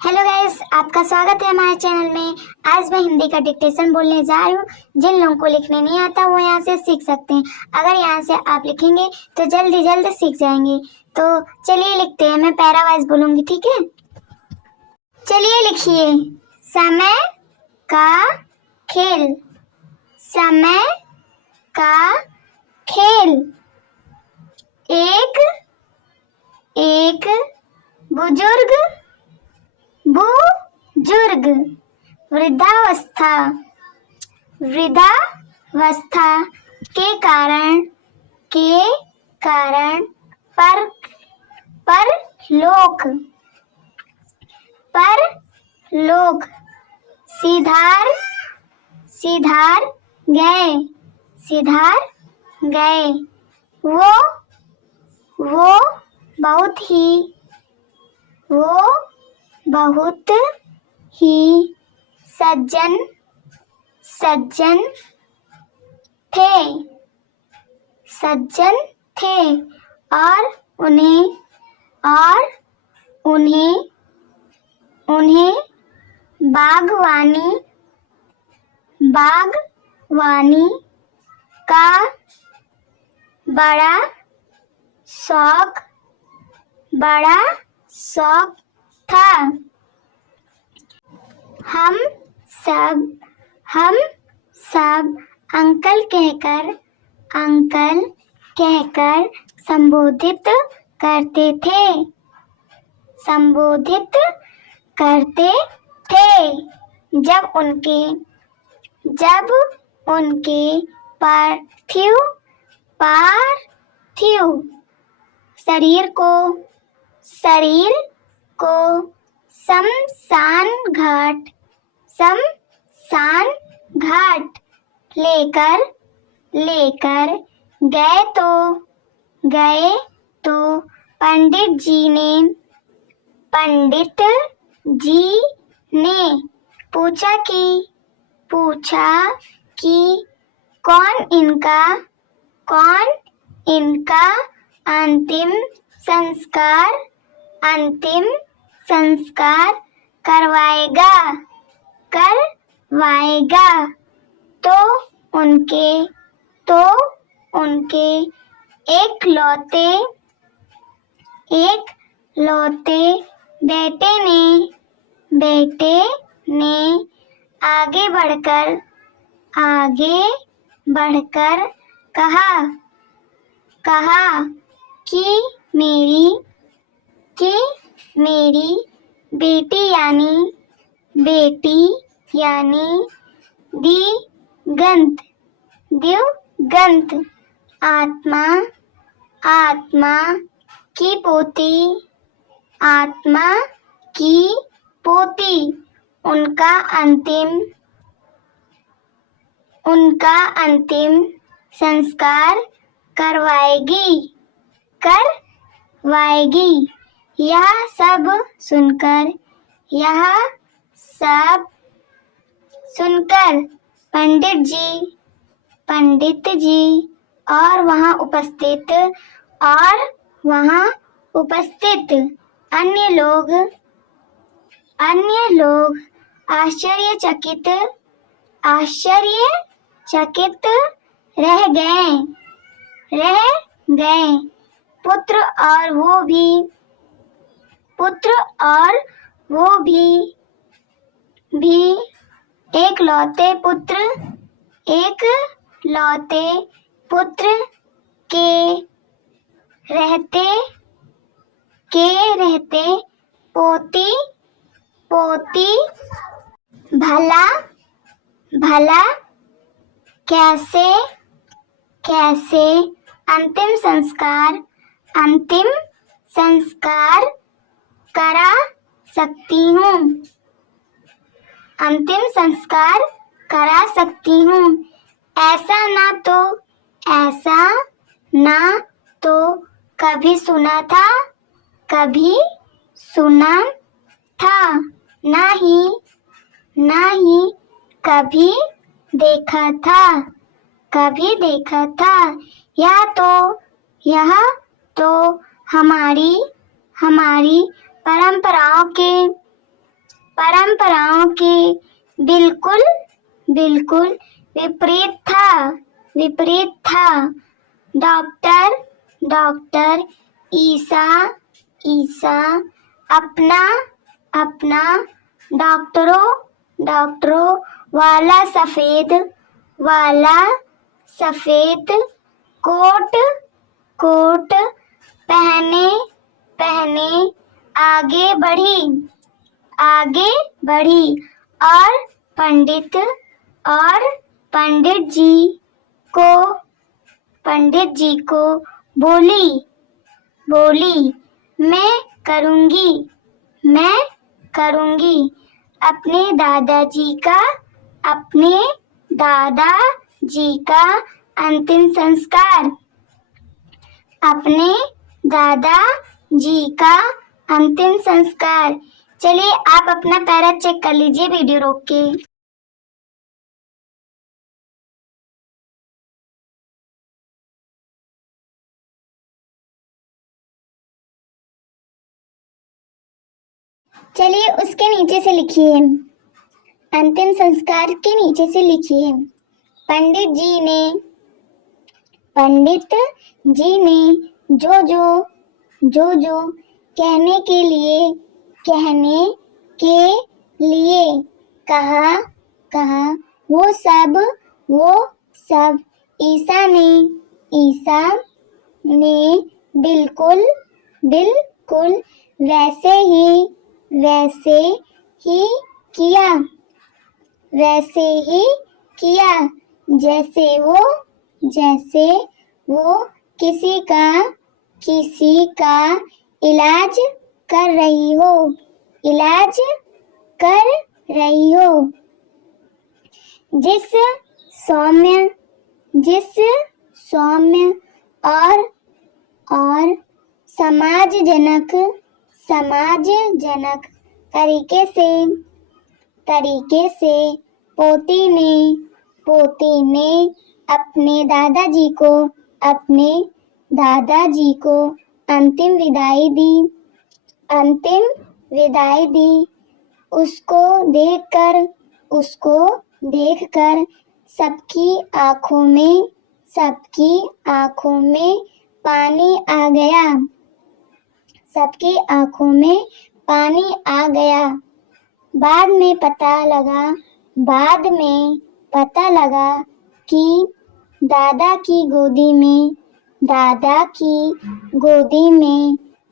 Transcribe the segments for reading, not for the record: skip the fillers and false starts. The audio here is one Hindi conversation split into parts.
हेलो गाइस, आपका स्वागत है हमारे चैनल में। आज मैं हिंदी का डिक्टेशन बोलने जा रही हूँ। जिन लोगों को लिखने नहीं आता वो यहाँ से सीख सकते हैं। अगर यहाँ से आप लिखेंगे तो जल्दी सीख जाएंगे। तो चलिए लिखते हैं। मैं पैरा वाइज बोलूंगी, ठीक है? चलिए लिखिए। समय का खेल, समय का खेल। एक एक बुजुर्ग, बुजुर्ग। वृद्धावस्था, वृद्धावस्था के कारण, पर परलोक, परलोक। सिधार, सिधार गए, सिधार गए। वो बहुत ही, वो बहुत ही सज्जन, सज्जन थे, सज्जन थे। और उन्हें बागवानी, बागवानी का बड़ा शौक, बड़ा शौक था। हम सब अंकल कहकर संबोधित करते थे, संबोधित करते थे। जब उनके पार्थिव शरीर को शमशान घाट लेकर गए तो पंडित जी ने पूछा कि कौन इनका अंतिम संस्कार करवाएगा। तो उनके एक लौते बेटे ने आगे बढ़कर कहा कि मेरी बेटी यानी दिवंगत आत्मा की पोती उनका अंतिम संस्कार करवाएगी। यह सब सुनकर पंडित जी और वहाँ उपस्थित अन्य लोग आश्चर्यचकित रह गए। पुत्र और वो भी एकलौते पुत्र के रहते पोती भला कैसे अंतिम संस्कार करा सकती हूँ। ऐसा ना तो कभी सुना था, ना ही कभी देखा था। यह तो हमारी परंपराओं परंपराओं के बिल्कुल बिल्कुल विपरीत था। डॉक्टर डॉक्टर ईसा अपना डॉक्टरों वाला सफेद कोट पहने आगे बढ़ी और पंडित जी को बोली मैं करूंगी अपने दादाजी का अंतिम संस्कार। चलिए आप अपना पैरा चेक कर लीजिए वीडियो रोक के। चलिए उसके नीचे से लिखिए, अंतिम संस्कार के नीचे से लिखिए, पंडित जी ने जो कहने के लिए कहा वो सब ईसा ने बिल्कुल वैसे ही किया जैसे वो किसी का इलाज कर रही हो। जिस सौम्य और समाजजनक तरीके से पोती ने अपने दादाजी को अंतिम विदाई दी। उसको देखकर सबकी आंखों में पानी आ गया। बाद में पता लगा कि दादा की गोदी में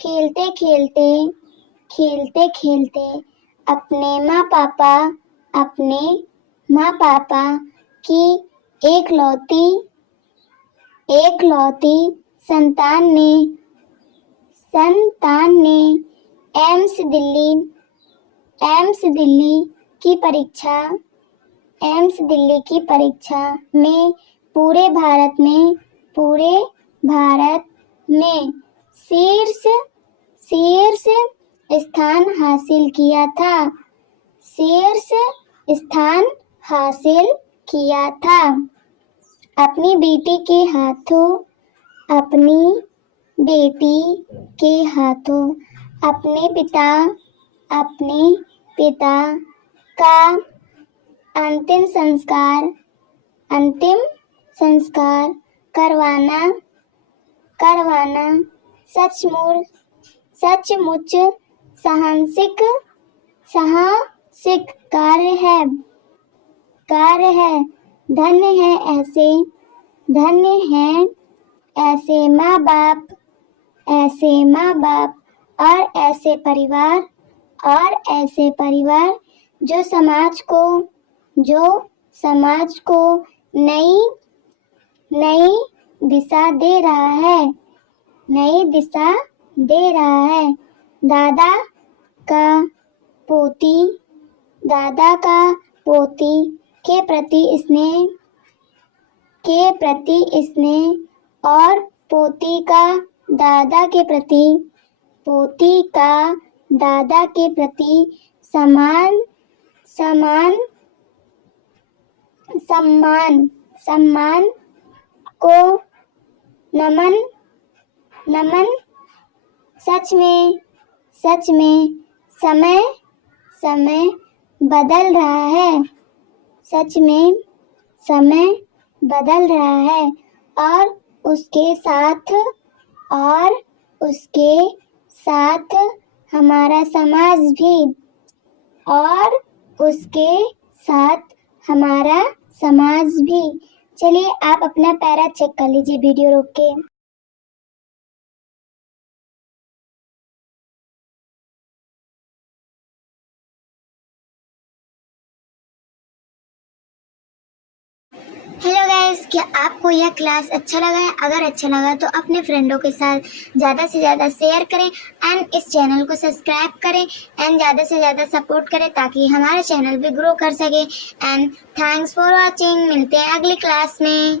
खेलते अपने माँ पापा की एकलौती संतान ने एम्स दिल्ली की परीक्षा में पूरे भारत में शीर्ष स्थान हासिल किया था। अपनी बेटी के हाथों अपने पिता का अंतिम संस्कार करवाना सचमुच साहसिक कार्य है। धन्य है ऐसे माँ बाप और ऐसे परिवार जो समाज को नई दिशा दे रहा है। दादा का पोती के प्रति स्नेह और पोती का दादा के प्रति सम्मान को नमन। सच में समय बदल रहा है। सच में समय बदल रहा है और उसके साथ हमारा समाज भी और उसके साथ हमारा समाज भी। चलिए आप अपना पैरा चेक कर लीजिए वीडियो रोक के। हेलो गाइस, क्या आपको यह क्लास अच्छा लगा है? अगर अच्छा लगा तो अपने फ्रेंडों के साथ ज़्यादा से ज़्यादा शेयर करें एंड इस चैनल को सब्सक्राइब करें एंड ज़्यादा से ज़्यादा सपोर्ट करें ताकि हमारा चैनल भी ग्रो कर सके। And thanks for watching. मिलते हैं अगली क्लास में।